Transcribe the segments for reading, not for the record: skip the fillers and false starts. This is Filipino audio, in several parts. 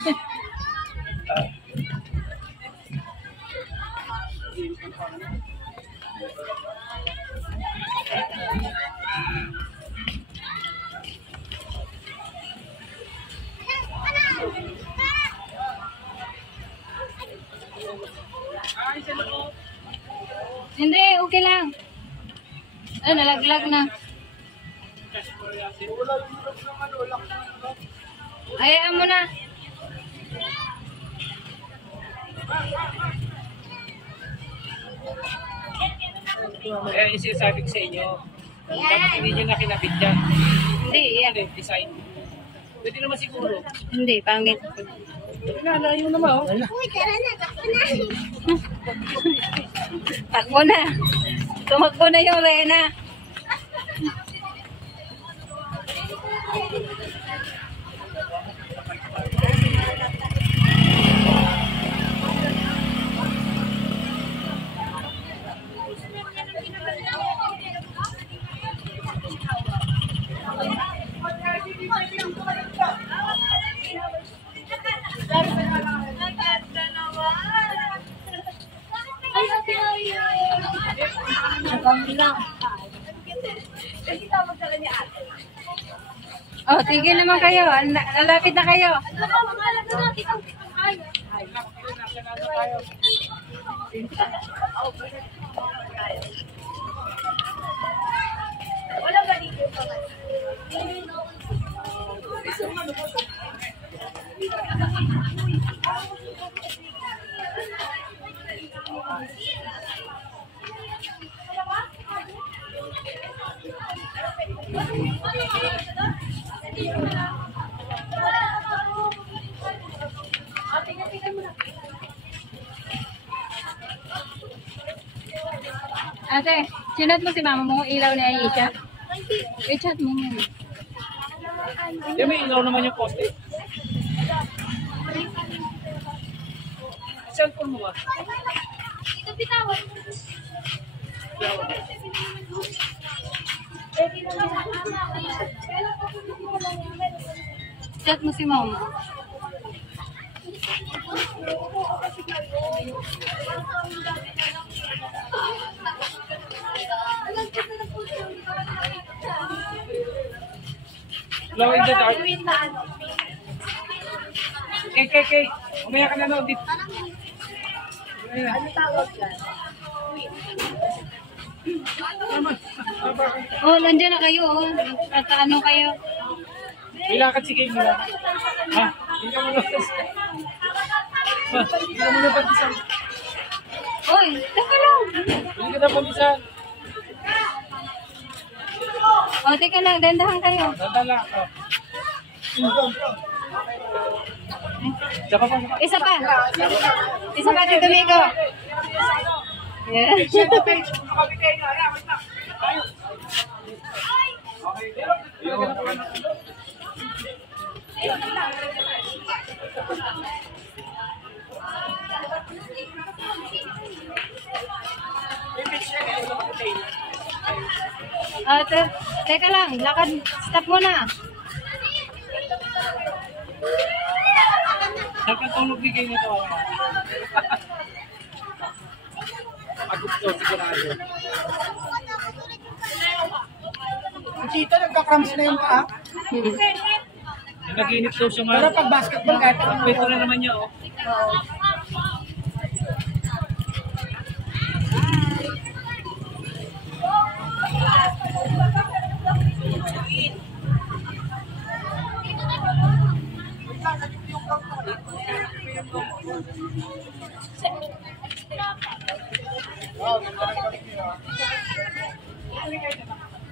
Hindi, okay lang. Ay, nalaglag na. Hayaan mo na. Kaya yung sinasabi ko sa inyo, dapat hindi nyo na kinabit yan. Hindi, yan. Design. Pwede naman siguro. Hindi, pangit. Layo naman, oh. Uy, tara na, takbo na. Takbo na. Tumakbo na yung Rena. Oh, tigil naman kayo. Nalapit na kayo. Wala ba dito pa? Ate, sinat mo si mama mo ilaw ni Aisha. I-chat mo muna. Di may ilaw naman yung poste. Cellphone mo ba? Ito bitawan. Chat mo si mama. Glow in the dark. Kay. Umaya ka na no. Ano tawag yan? Oh, nandiyan na kayo. Oh. At ano kayo? Ilakad si Kay nila. Ha? Hindi ka muna. Hindi ka muna pag-isan. Oy, teka lang. Hindi ka na pag-isan. Oh, teka lang. Dandahan kayo. Dadala. Saka pa. Isa pa. Isa pa, Tito Migo. Yeah. Teka lang, lakad, stop muna. Saka tulog bigay nito. Agusto sigurado. Tita, nagka-cramps na yung paa. Nag-inip daw siya man. Pero pag basketball, kahit Pwede na naman niya, oh.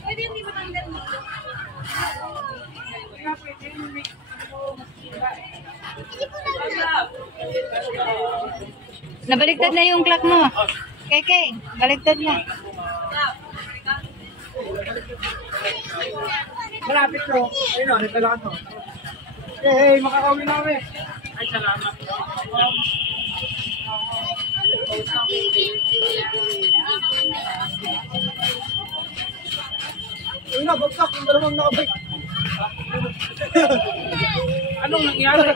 Pwede hindi ba tanggal mo? Nabaliktad na yung clock mo. Keke, baliktad na. malapit bro. Ayun o, nagdalakan mo. Hey, makakawin na kami. Ay, salamat. Ayun na, bagsak. Yung dalawang nakabike. Anong nangyari?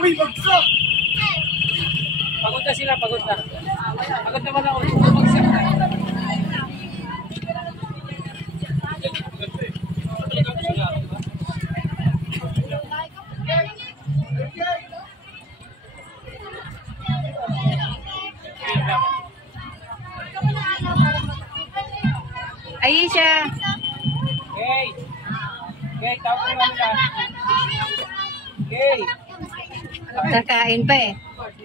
Uy, bagsak! Pagod na sila, pagod na. Pagod naman ako. Bumagsak na. Aisha. Okay. Okay, tawag ko naman nila. Okay. Kakain pa eh.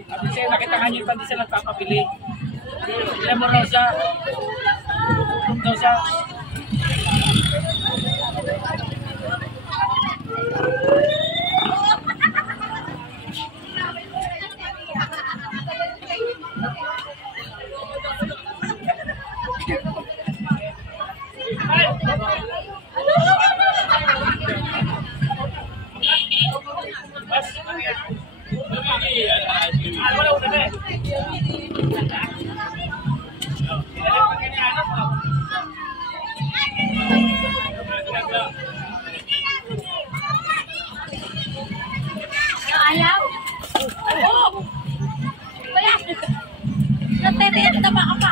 Sabi sa'yo, nakita nga niyo pa hindi sila nagpapabili. Ilan mo, Rosa? Rosa? Ayaw? Oo! Wala! Natetiit na ba ka pa?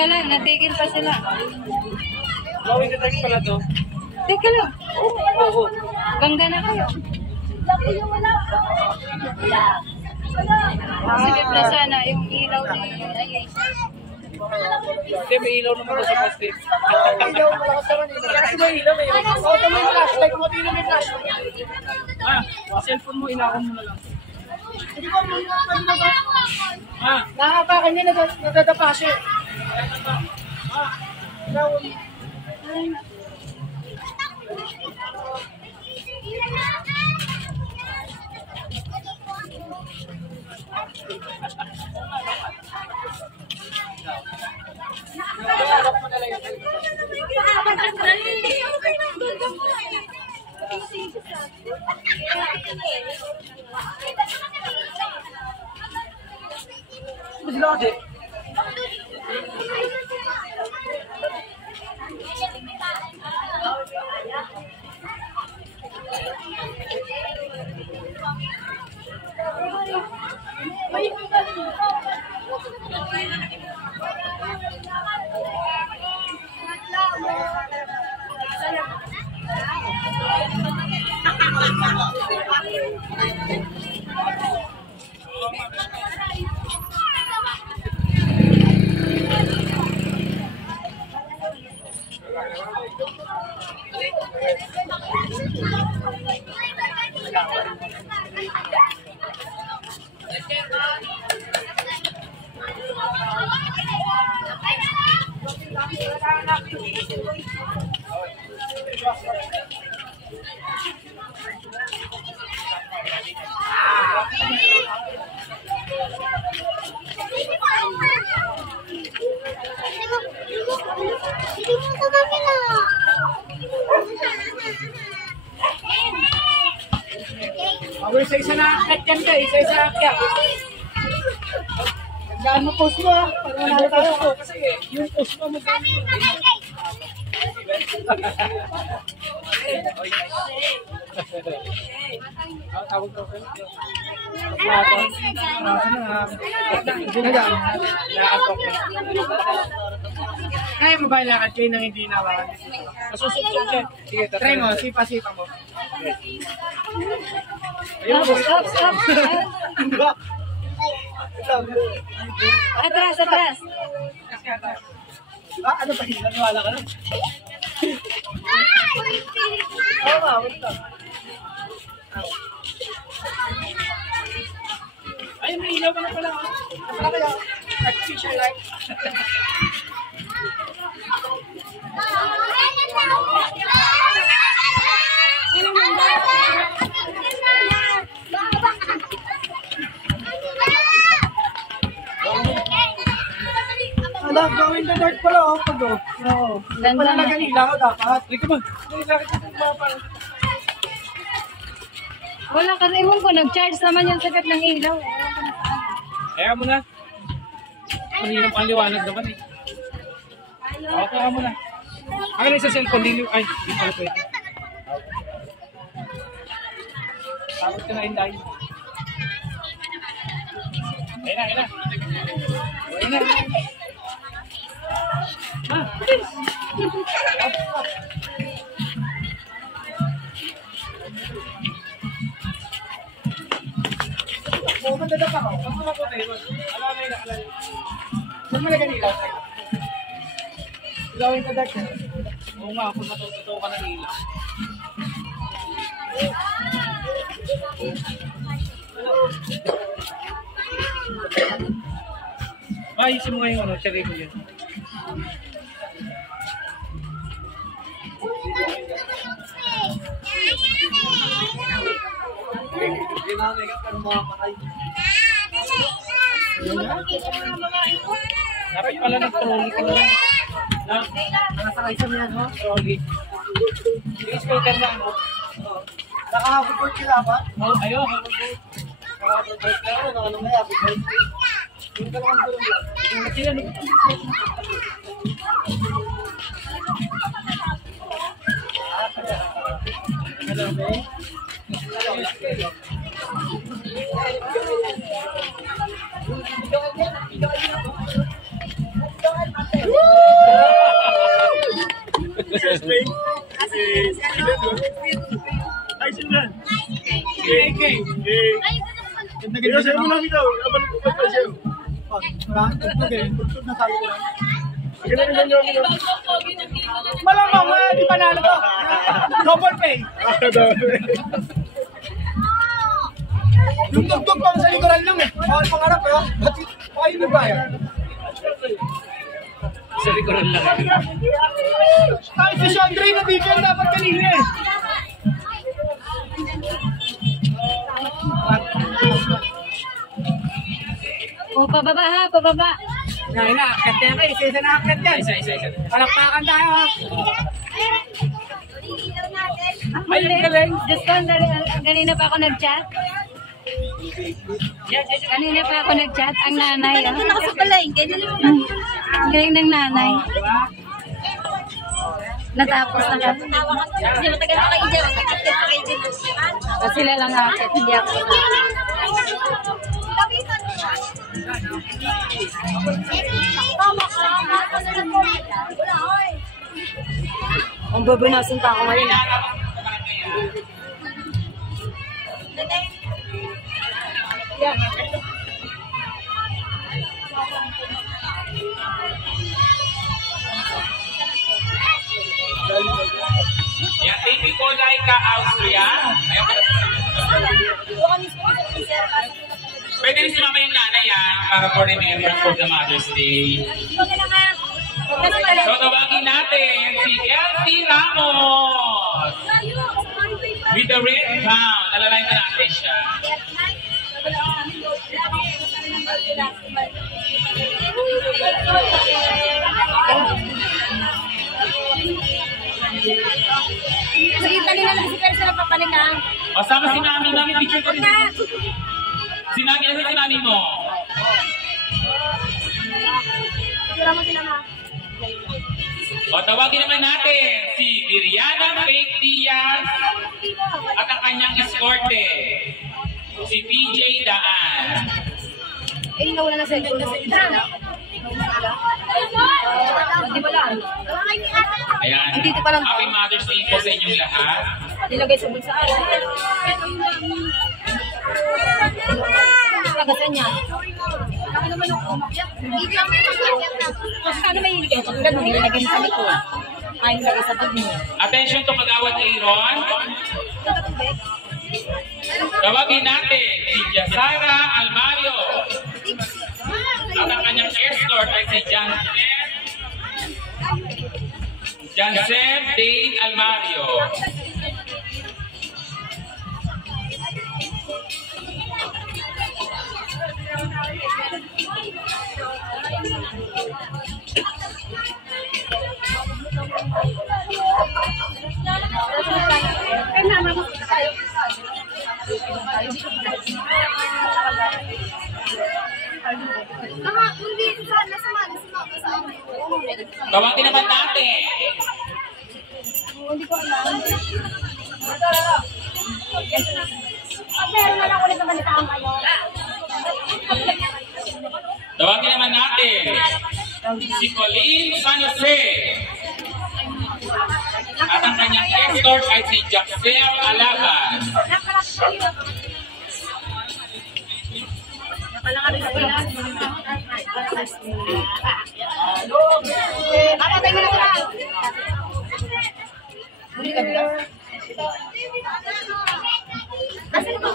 Teka lang, natigil pa sila. Gawin ka tayo pala to. Teka lang. Oo. Bangga na kayo. Sige na sana yung ilaw ni Aisha. Hindi, may ilaw naman ko sa poste. Ilaw, malakas naman eh. Kasi may ilaw eh. Oo, ito may flashlight mo. Tingnan may flashlight. Ah, cellphone mo, inakon mo na lang. Hindi ko Ah, nakapakan niya, nadadapa siya. sila kasi. Awal isa-isa na akyat yan ka, isa-isa akyat. Gaan mo post mo ha, para manalo tayo ko. Kasi yung post mo magkano. Tawag ko. Kaya mo ba lakad kayo nang hindi nawakan? Masusuksok siya. Sige, Try mo, sipa-sipa mo. Stop, stop. Atras, atras. Ah, ano ba yun? Naniwala ka na? Oo nga, wait lang. Ay, may ilaw ka na pala. Ano kaya? Artificial light. Ano Ala, gawin the dark pala oh. Pag oh. Oo. Ganda Pala na. na ganila ko dapat. Halika ba? Wala ka, ewan ko, nag-charge naman yung sagat ng ilaw. Ewan ko na saan. Kaya mo na. Mahirap ang liwanag naman eh. Okay ka mo na. Akin na sa cellphone, ay, hindi pala pwede. Tapos ka na yung dahil. Ayun na, ayun na. Ayun na. Ah, bilis. Oo, madadap ako. Saan mo ako tayo? Alalay na, alalay. Saan mo na ganila? Gawin the dark. Oo nga, kung matututo ka ng ilaw. Ayusin mo nga yung ano, cherry ko yun. Dapat pala nag-trolley ka na lang. Nakasakay sa niyan, no? Trolley. Yung scooter na ano. Naka-hoverboard ka dapat? Oh, ayun. Naka-hoverboard ka, ano? Ano may hoverboard? Yung ka lang ang tulong lang. Kasi ano, Ay, sila. Ganda ganyan, no? lang ito. Abang ko pa siya. Wala, tugtog eh. Tugtog na sabi ko lang. Ganun lang yung Malamang, di panalo to. Double pay. Yung tugtog pang sa likuran lang eh. Bawal pangarap eh. Ba't kayo nagbayad? sa likuran lang. Kahit si Chandre na bigyan dapat kanina eh. O, pababa ha, pababa. Ngayon na, akit yan kayo. Isa na akit yan. Isa. Palakpakan tayo ha. Ay, galing. Diyos ko, ganina pa ako nag-chat. Kanina pa ako nag-chat, ang nanay. Ito na kasi pala eh. Kaya Ang galing ng nanay. Natapos na kami. tawa ka. Hindi matagal pa kayo dyan. Matagal pa kayo dyan. Kasi sila lang akit, hindi ako. Ang babunasin pa ako ngayon. Yan, tipiko Laika, Austria. Ayaw ko pwede rin si mama yung nanay para for remembrance for the Mother's Day. So, tawagin natin si Elsie Ramos with the red crown. Alalayan pa natin siya. Sige, tali na lang si Persa na papaling na. O, sama si mami. Mami, picture ko rin. Si mami, ano si mami mo? Sigura mo sila ma. O, tawagin naman natin si Viriana Faith Diaz at ang kanyang eskorte, si PJ Daan. Eh, nawala na sa ito. Hindi ba lang? Ayan. Dito pa lang. Happy Mother's Day po sa inyong lahat. Nilagay sa bulsa. Kagasan niya. Ako naman yung umakyak. Ano may hiligay? Katulad mo, nilagay sa likod. Ay, nilagay sa bag mo. Attention to Pagawad Aaron. Tawagin natin si Jasara Almario. At ang kanyang escort ay si Jansep Dane Almario. Tawagin naman natin. Hindi ko alam. Meron na lang ulit na balitaan kayo. Tawagin naman natin. Si Colleen San Jose. At ang kanyang escort ay si Jaxel Alaban. Kapatay mo na sila. Huli ka ba? Asan ito?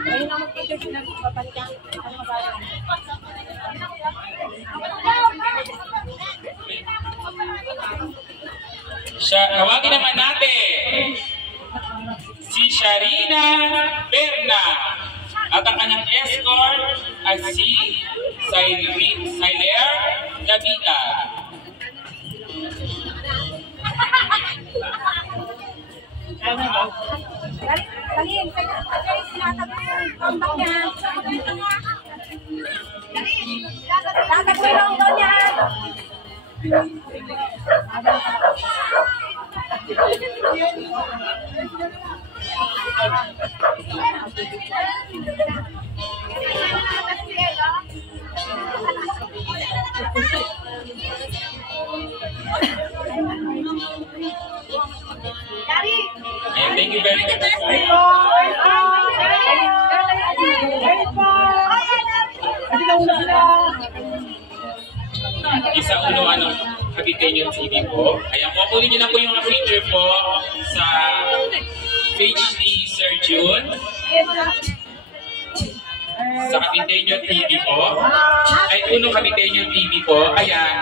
Ayun na mag-picture sila. Papalitan. Ano mabasa? Tawagin naman natin si Sharina Berna at ang kanyang escort ay si Siler Gabita. Galing, sinatag mo yung comeback niya. Tatag mo yung rondo niya. And thank you very much. Isang uno Caviteño TV po. Ayan po, kunin niyo na po yung feature po sa page ni Sir June. Sa Caviteño TV po. Ay, Uno Caviteño TV po. Ayan.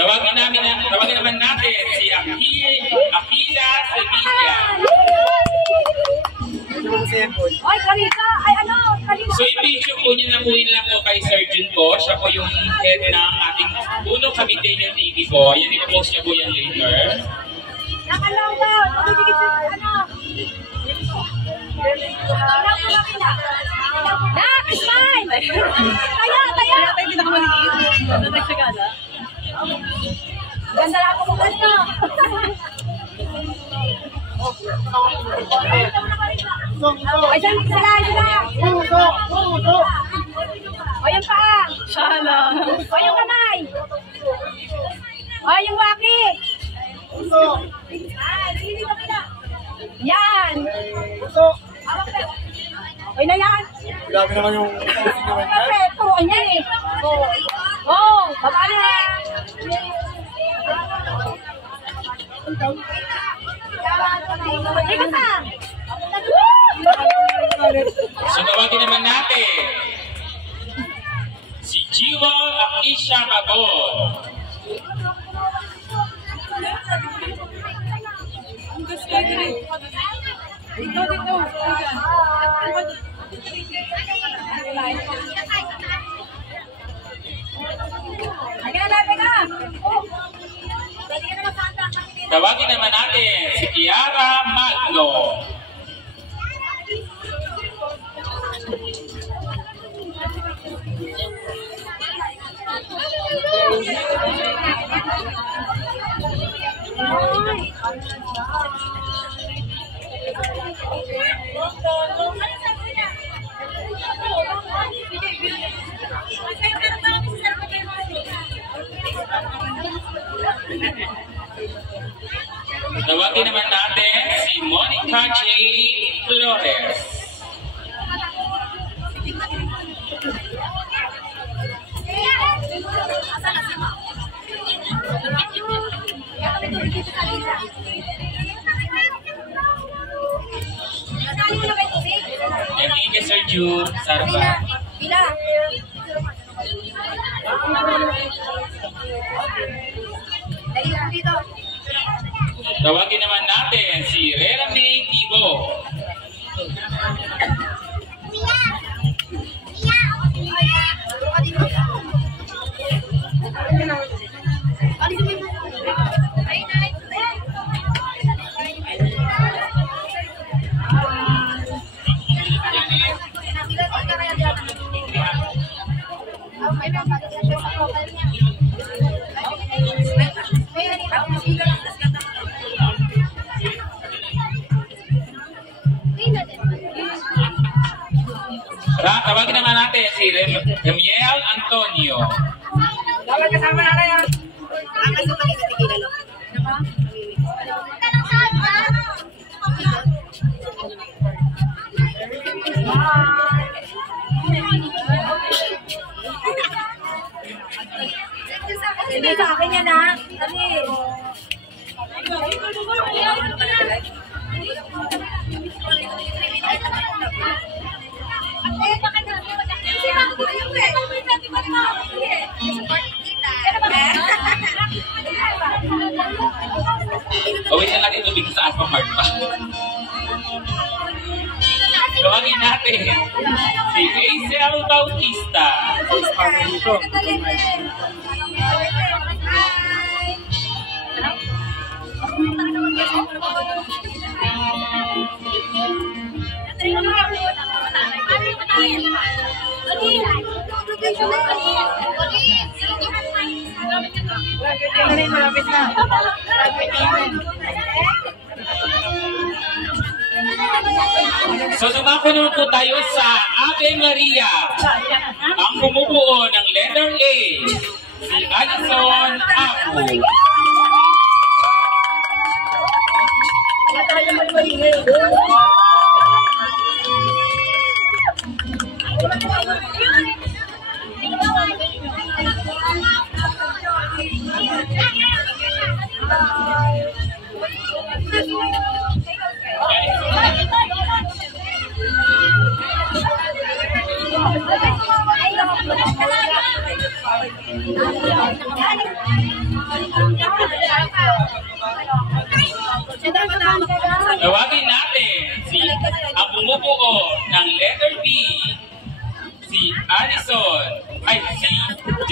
Tawagin naman natin si Akila Sevilla. Oy, Kalika! Ay, ano? Kalika! So, i-picture po niya na po kay Sir Jun po. Siya po yung head ng ating Uno Caviteño TV po. Yan, i-post niya po yan later. Nakalaw daw! Pagkikit sa ano? Nak! Smile! Tayo! Tayo! Kaya tayo pinakamaliliit. Natagsagada. Ganda lang ako bukas na! Ay, sila! O, yung paa! Shala. O, yung kamay! O, yung waki! Yan! Ay na yan! Grabe naman yung Siyempre, turuan yan eh! Oh, baba na! Ika ka! So, tawagin naman natin si Jiwa Akisha Babon. Dito. Tawagin naman natin si Kiara Magno. Tawagin naman natin si Monica J. Flores. Thank you, Sir Jude. Sarba. Bila! Dali lang dito. Tawagin naman natin si Rera May Tibo. Tawagin naman natin si Remiel Antonio. Dapat kasama na yan. Ang nasa pag-isip kilalo. Hindi sa akin yan ha. Dali. Gawin na natin tubig sa Alphamart pa. Tawagin natin si Hazel Bautista. Malapit na. So dumako naman po tayo sa Ave Maria. Ang bumubuo ng letter A, si Alison Apo. Tawagin natin ang bumubuo ng letter B, si Alison, si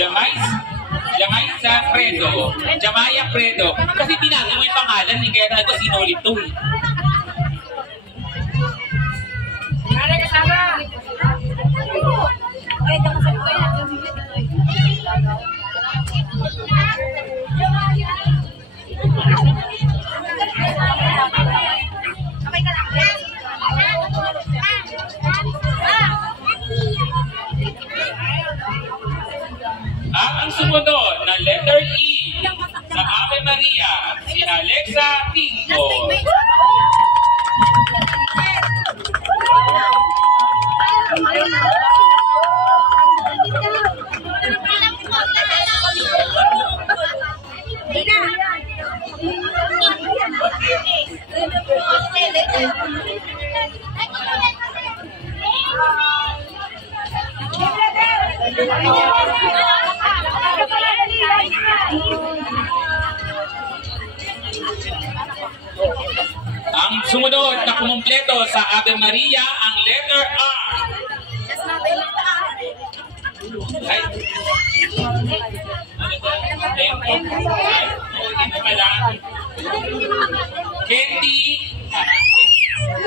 Jamaica Predo. Jamaya Predo. Kasi tinago mo yung pangalan kaya tayo ko sinulit to eh. Kaya kasama. Ang sumunod na letter E sa Ave Maria, si Alexa Pinto. Ang sumunod na kumumpleto sa Ave Maria, ang letter R. Ay.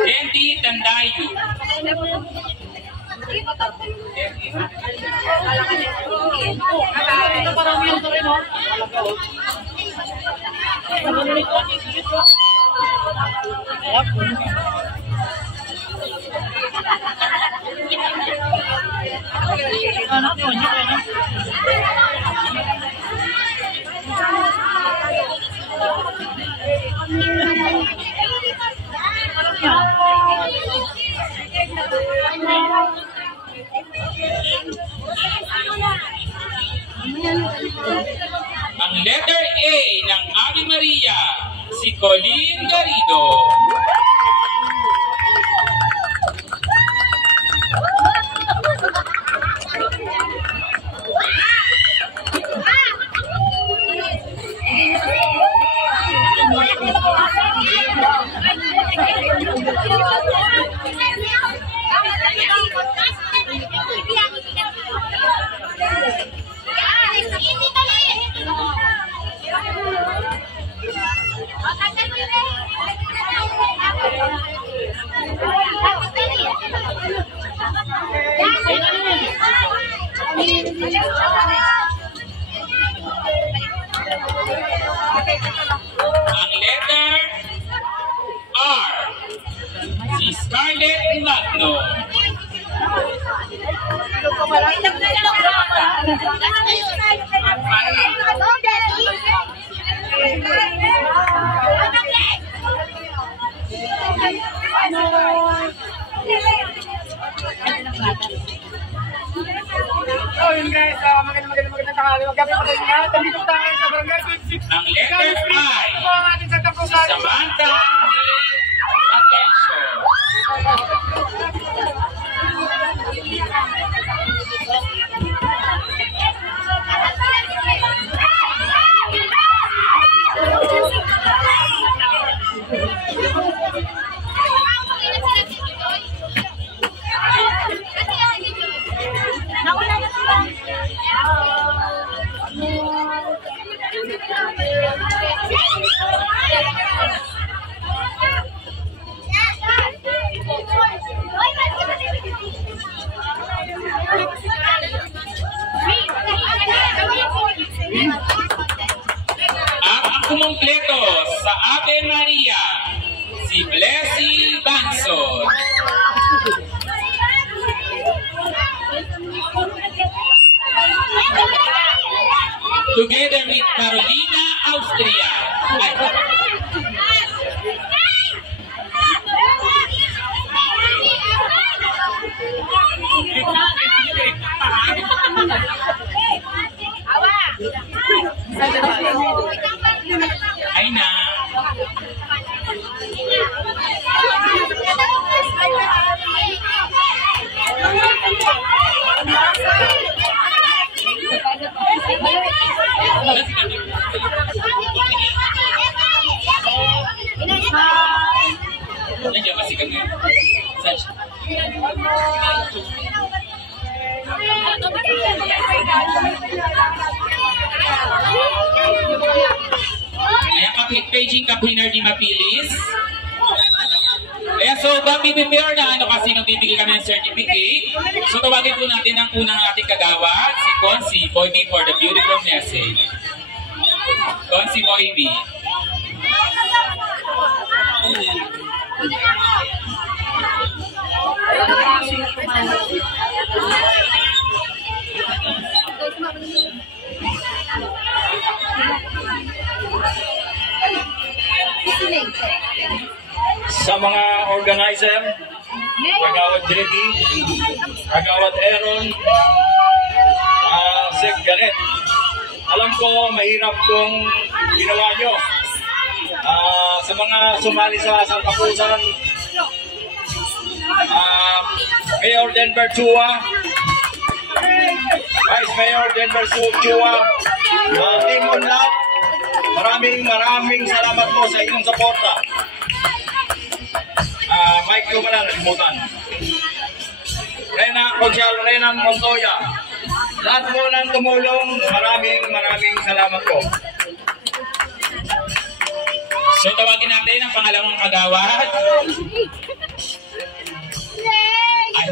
Kendi Tandayu. Ang letter A ng Ave Maria, si Colleen Garrido. ng letter R, si Scarlett Magno. Oh, yun guys, magandang tanghali. Magkabit pa kayo nga. Dito tayo sa barangay 26. Ang letter I, Ito ang ating sa si tampusan. Samantha Attention. Ang kumumpleto sa Ave Maria, si Blessy Banson. Together with Carolina Austria. Ay na. Nandiyan kasi kami. Ayan, paging ka-winner ni Mapilis. Ayan, so prepare na kasi nang bibigay kami ng certificate. So tawagin po natin ang unang ating kagawad, si Consi Boy B for the beautiful message. Consi Boy B. Sa mga organizer, Kagawad Jetty, Kagawad Aaron, Sir Garrett. Alam ko, mahirap kung ginawa nyo. Sa mga sumali sa Sangkapusan, Mayor Denver Chua, Vice Mayor Denver Chua, Team Unlap, maraming salamat po sa inyong suporta. Mike Lumana, nalimutan. Konsyal Renan Montoya, lahat po ng tumulong, maraming salamat po. So tawagin natin ang pangalawang kagawad. Ay,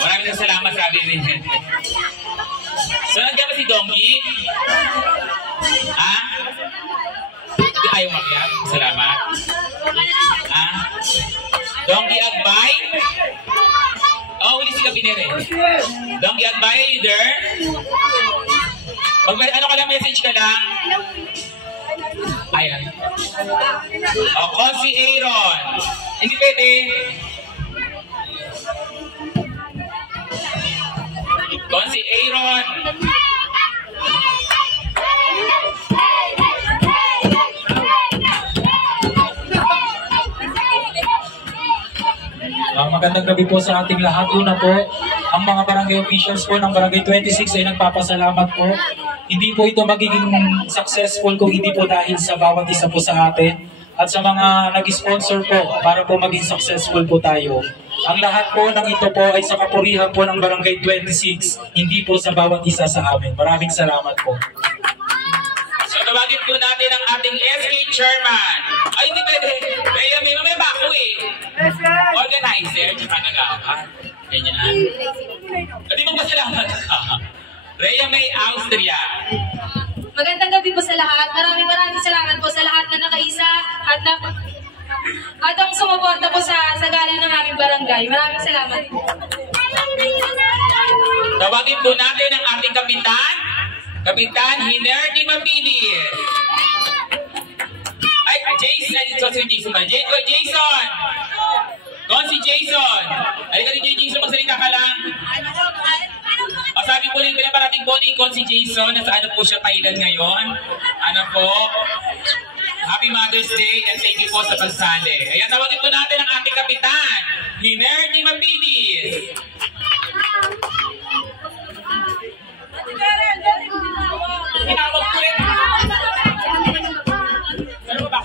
maraming salamat, sabi rin. So nandiyan ba si Donggi? Ha? Hindi ayaw makiyak. Salamat. Ha? Donggi Agbay? Oh, huli si Kabinere. Donggi Agbay, are you there? Ano ka lang, message ka lang? Ayan. O, Consi Aaron. Hindi pwede. Consi Aaron. Magandang gabi po sa ating lahat. Una po, ang mga barangay officials po ng Barangay 26 ay nagpapasalamat po. Hindi po ito magiging successful kung hindi po dahil sa bawat isa po sa atin. At sa mga nag-sponsor po para po maging successful po tayo. Ang lahat po ng ito po ay sa kapurihan po ng Barangay 26, hindi po sa bawat isa sa amin. Maraming salamat po. So tawagin po natin ang ating SK Chairman. Ay, hindi pwede. Kaya may bako eh. Organizer, tsaka nagawad. Ganyan. Hindi mo pasalamat ka. Rhea May Austria. Magandang gabi po sa lahat. Maraming salamat po sa lahat na nakaisa at ang sumuporta po sa galing ng aming barangay. Maraming salamat po. Tawagin po natin ang ating kapitan. Kapitan Hiner Di Mabilis. Ay, Jason. Jason! Doon si Jason. Halika rin Jason, magsalita ka lang. O sabi po rin, pinaparating po ni si Jason, nasa ano po siya, Thailand ngayon. Ano po? Happy Mother's Day and thank you po sa pagsali. Ayan, tawagin po natin ang ating kapitan, Hiner Di Mabilis. Tinawag ko rin. Ano ba?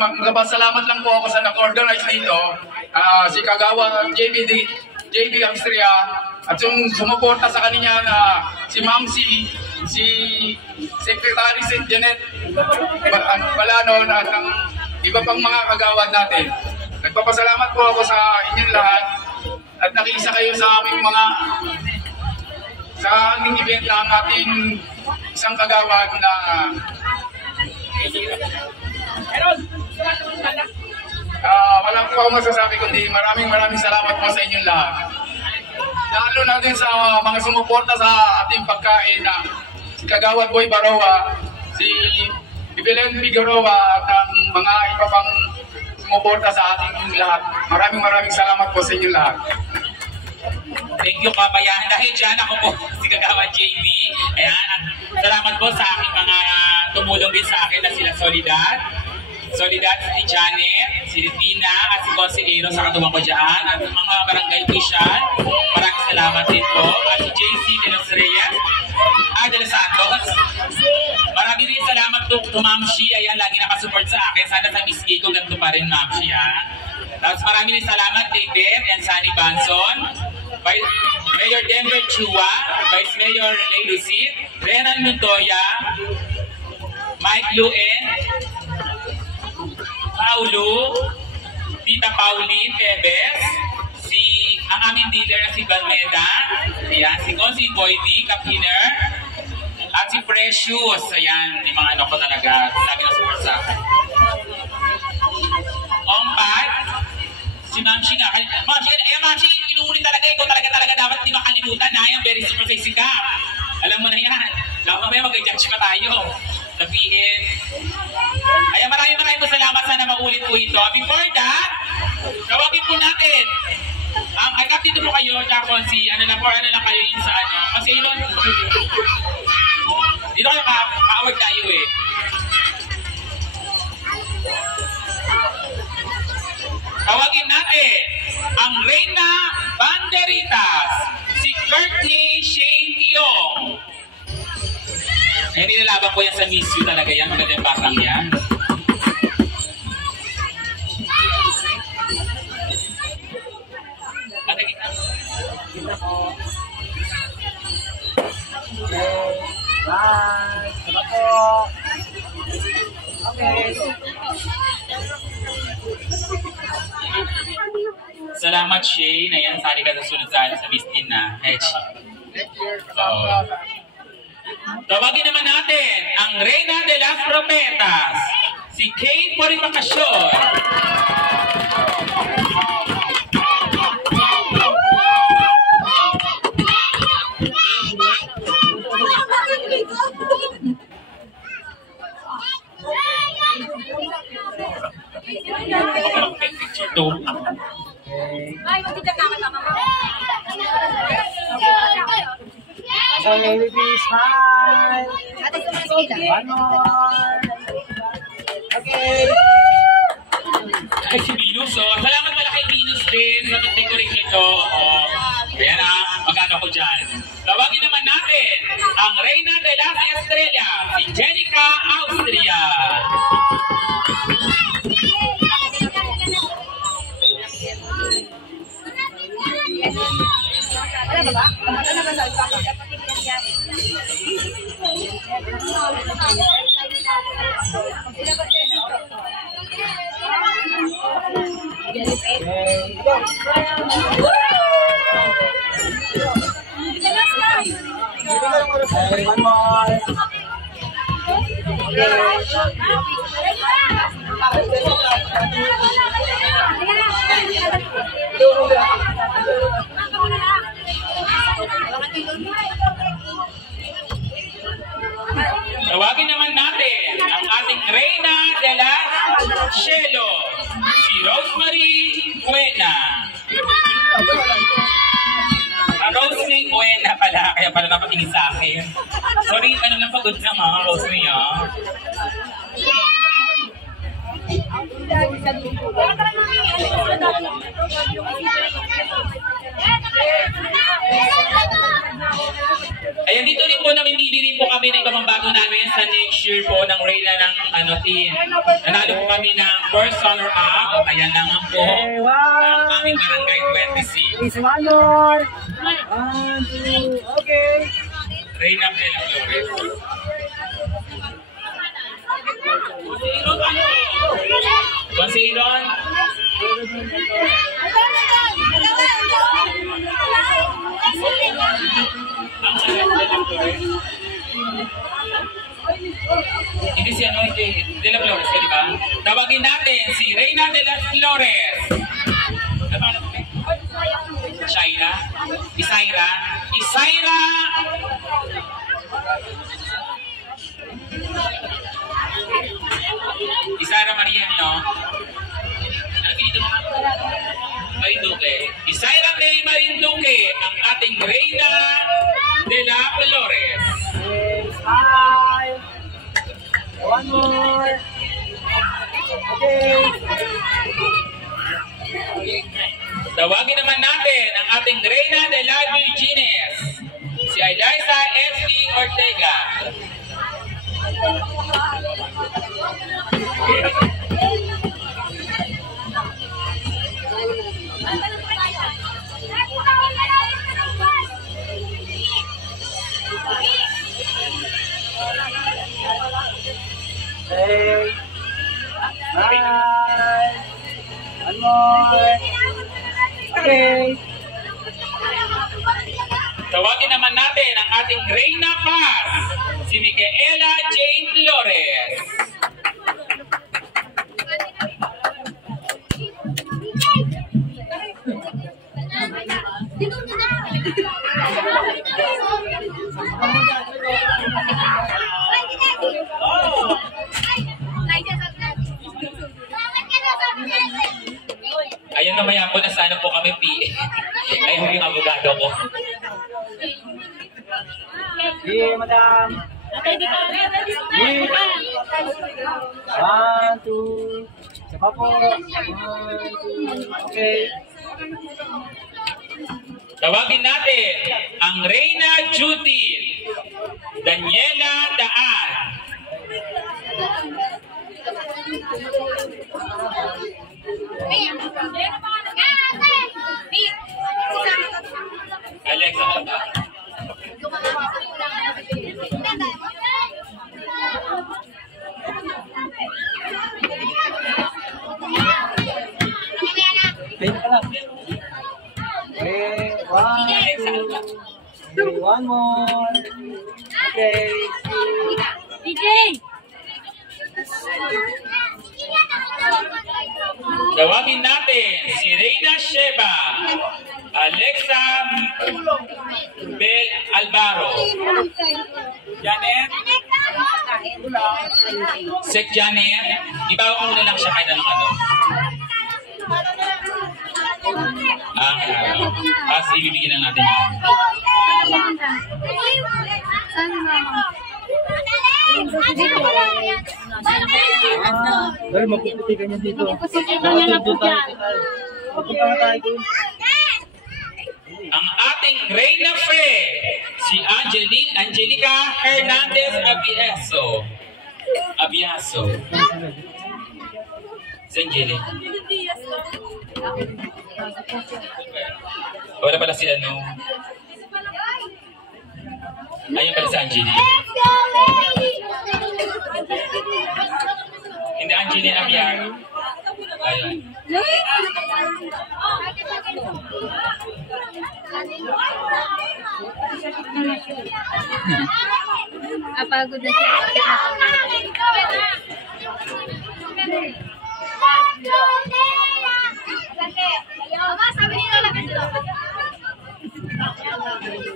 Magpapasalamat lang po ako sa nag-organize dito. Si Kagawa JB Austria at yung sumuporta sa kanya na si Mamsi, si Secretary St. Janet Balano at ang iba pang mga kagawad natin. Nagpapasalamat po ako sa inyong lahat at nakiisa kayo sa aming event na ang ating isang kagawad na wala po ako masasabi kundi maraming salamat po sa inyong lahat. Lalo natin sa mga sumuporta sa ating pagkain na si Kagawad Boy Baroa, si Belen Figueroa at ang mga iba pang sumuporta sa ating lahat. Maraming salamat po sa inyong lahat. Thank you, kabayan. Dahil dyan ako po si Kagawad JB. Ayan, salamat po sa aking mga tumulong din sa akin na sila Solidad, si Janet, si Tina, at si Consigliero sa katuwang ko dyan, at mga barangay official. Maraming salamat din po. At si JC de los Reyes, de los Santos. Maraming rin salamat to Ma'am Shi. Ayan, lagi nakasupport sa akin. Sana sa Miss Gay ko ganito pa rin, Ma'am Shi. Tapos maraming rin salamat kay Beth and Sunny Banson, Mayor Denver Chua, Vice Mayor Lay Lucid, Renan Montoya, Mike Luen, Paulo, Tita Pauline Tebes, ang aming dealer na si Balmeda, ayan, si Consi Boydi, Kapiner, at si Precious, ayan, yung mga ano ko talaga, sabi na super sa akin. Ompat, si Mamshi nga, Mamshi, inuulit talaga, ikaw talaga dapat di makalimutan na, yung very super sexy ka. Alam mo na yan, dapat mamaya mag-judge pa tayo. Sabihin. Ayan, maraming salamat, sana maulit po ito. Before that, tawagin po natin. Ay, kapit dito po kayo, tsaka si, ano lang kayo yun sa ano. Kasi yun, dito kayo kaawag tayo eh. Tawagin natin ang Reyna Banderitas, si Courtney Shane Tiong. Eh, nilalaban ko yan sa Miss You talaga yan, magandang batang yan. Bye! Salamat po! Okay. Salamat, Shane. Ayan, sali ka sa sunod sa Miss Tin na. Tawagin naman natin ang Reyna de las Propetas, si Kate Porimakasyon. Ay, magtitag na ka mama. Okay, baby, smile. Ate, sumaskila. One more. Okay. Ay, si Venus, oh. Salamat pala kay Venus din sa pag-decorate nito. Oh. Ayan na, magano ko dyan. Tawagin naman natin ang Reyna de las Estrellas, si Jenica Austria. Ano ba? Ano ba sa Okay, one more. Tawagin naman natin ang ating Reyna de la Cielo, si Rosemary Buena. Rosemary Buena pala, kaya pala napakinig sa akin. Sorry, ano lang pagod ka mga Rosemary, ah. Ayan, dito rin po namimili rin po kami ng ibang bago namin sa next year po ng Reyna ng team. Nanalo po kami ng first runner-up. Ayan na nga po ang aming Barangay 26. Please, one more. 1, 2, okay. Reyna Pela Flores. Consiron. Hindi si ano, De La Flores, di ba? Tawagin natin si Reyna De La Flores. Shaira? Isaira? Isaira! Isaira Mariano. Marinduque. Isaira May Marinduque, ang ating Reyna De La Flores. Hi. One more. Okay. Tawagin naman natin ang ating Reyna de la Virgenes, si Eliza S.D. Ortega. Hey. Bye. One more. Okay. Tawagin naman natin ang ating Reyna Paz, si Micaela Jane Flores. Ayun namaya po na sana po kami PA. Ayun yung abogado ko. Here, madam. Here. 1, 2. Sapa po. 1, 2. Okay. Tawagin natin ang Reyna Judith Daniela Daan. Alexa, Wait ka lang. Okay. 1, 2. Okay, one more. Okay. DJ! tawagin natin si Reyna Sheba Alexa Bel Albaro. Janet? Sek Janet? Ibawa ko muna lang siya kahit anong ano. Ibibigyan na natin yan. Ay, mapuputi ka niya dito. Puputi ka niya na po dyan. Mapunta na tayo dun. Ang ating Reyna Fe, si Angelica Hernandez Abiaso. Si Angelica. Wala pala si ano. Ayun pala si Angelica. Hindi Angelina Abiaso. Ayun. Apagod na siya.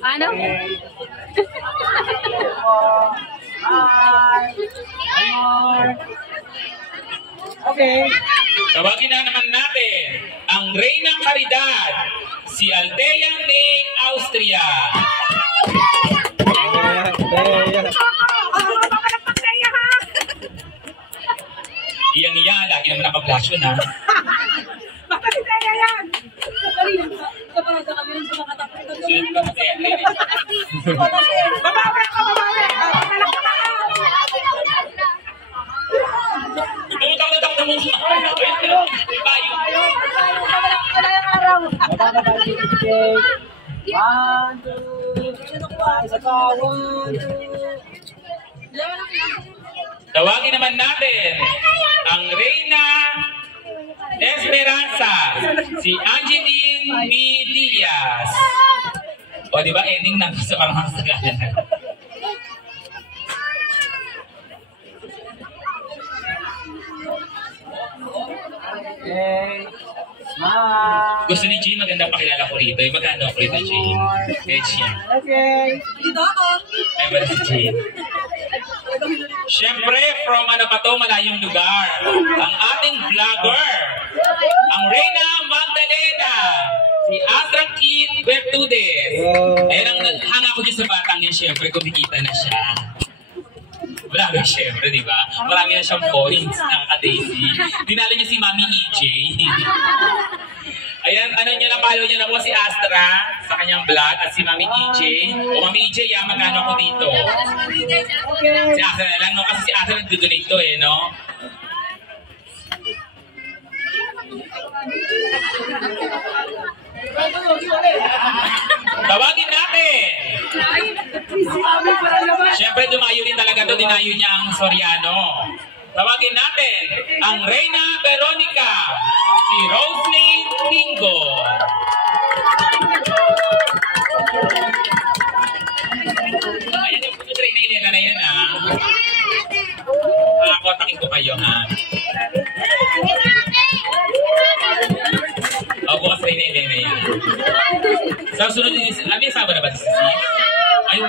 Ano? Okay. Tawagin na naman natin ang Reyna Caridad, si Althea May Austria. Iyang-iya, lagi naman naka-flash yun, ha? Baka si Teya yan! Sunod ka mo, Teya. Babawi ako, babawi! Tutang-tutang na mo siya. Bayo. One, two, isa pa, 1, 2. Tawagin naman natin ang Reyna Esperanza, si Angeline B. Diaz. O, di ba, ending na sa parang sagalan. Okay. Smile. Gusto ni Jay, maganda pakilala ko rito. Maganda ako rito, Jay. Edgy. Okay. Dito ako. Ay, ba si Jay? Siyempre, from ano pa to, malayong lugar. Ang ating vlogger, ang Reyna Magdalena, si Astra Kid Bertudes. Ayan ang naghanga ko dyan sa batang niya, siyempre, kumikita na siya. Wala rin siyempre, di ba? Marami na siyang points, nakaka-daisy. Dinalo niya si Mami EJ. Ayan, ano niya na, follow niya na po si Astra sa kanyang vlog at si Mami EJ. O Mami EJ, magkano ako dito? Si Astra na lang, no? Kasi si Astra nag-donate to eh, no? Tawagin natin! Siyempre, dumayo din talaga to, dinayo niya ang Soriano. Tawagin natin ang Reyna Veronica, si Roslyn Pingo. Ayan yung puto Reyna Elena na yan, ha? Kontakin ko kayo, ha? O, bukas Reyna Elena yan. Sa sunod, ano yung saba na ba si Sisi? Ay,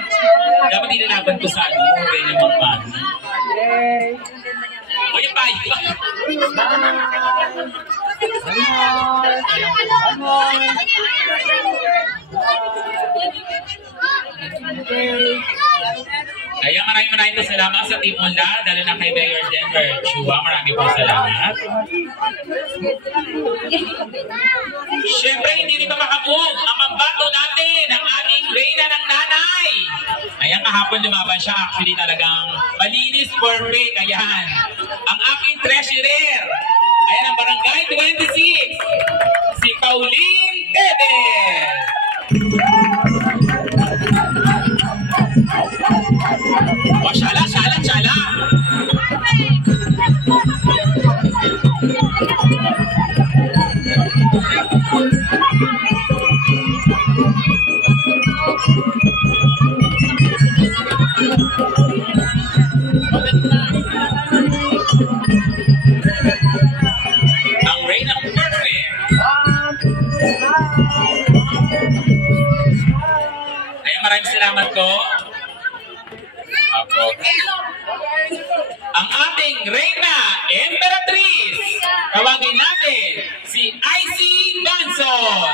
dapat ilalaban ko sa ano, Reyna Mangmani. O, yung payo. Kaya maraming po salamat sa Team Mula, dahil na kay Mayor Denver Chua. Maraming po salamat. Siyempre, hindi rin makamove ang mambato natin, ang ating Reyna ng Nanay. Ayan, kahapon lumaban siya. Actually, talagang malinis, perfect. Ayan. Ang aking treasurer. Ayan ang Barangay 26. Si Pauline Tedes. O, shala. Ang Reyna perfect. Ayan, maraming salamat po. Ang ating Reyna Emperatriz, tawagin natin si Icy Banson.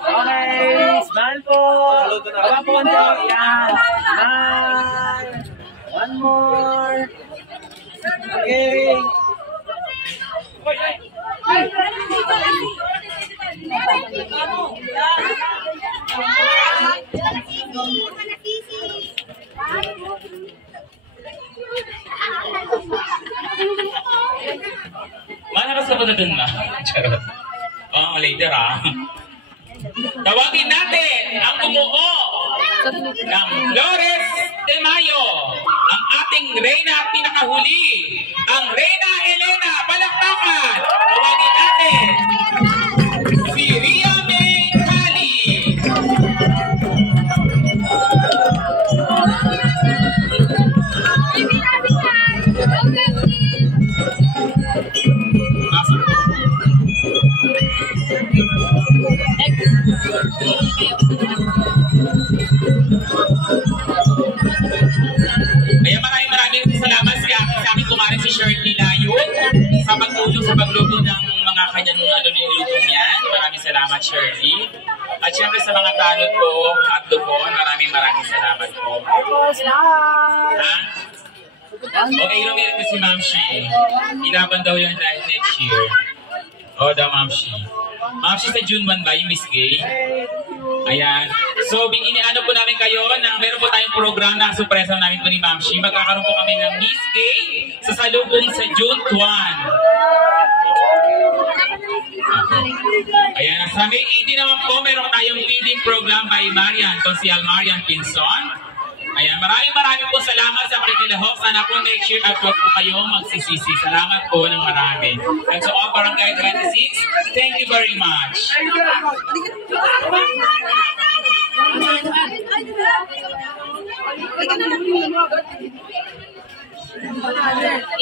Okay, smile po. Baba po konti. Yan. Smile. One more. ko na dun, ma. Charot. Oh, later Tawagin natin ang bumuo ng Flores de Mayo, ang ating Reyna at pinakahuli, ang Reyna Elena. Palakpakan! Tawagin natin si Ria May Cali. Kaya maraming salamat sa aking kumarin si Shirley Layon sa pagtulong sa pagluto ng mga kanyang niluluto niyan. Maraming salamat, Shirley. At syempre sa mga tanod ko at Lupon, maraming salamat po. Ha? Okay, inumilit ko si Ma'am Shi. Ilaban daw yun dahil next year. O daw, Ma'am Shi. Ma'am Shi, sa June 1 ba yung Miss Gay? Ayan. So, iniano po namin kayo na meron po tayong program na surpresa namin po ni Ma'am Shi. Magkakaroon po kami ng Miss Gay sa salubong sa June 1. Ayan. Sa May 18 naman po, meron tayong feeding program by Marian, Consial Marian Pinson. Ayan, maraming po salamat sa pakikilahok. Sana po next year at huwag po kayong magsisisi. Salamat po ng marami. And so all Barangay 26, thank you very much.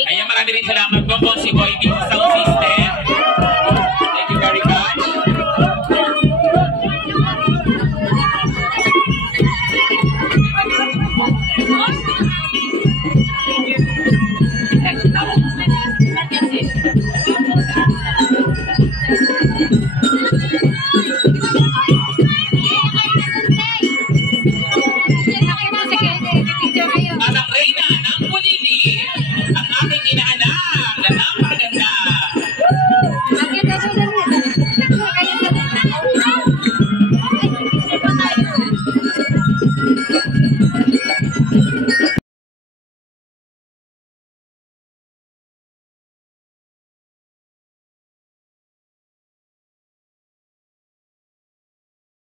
Ayan, maraming salamat po si Boy Bing sa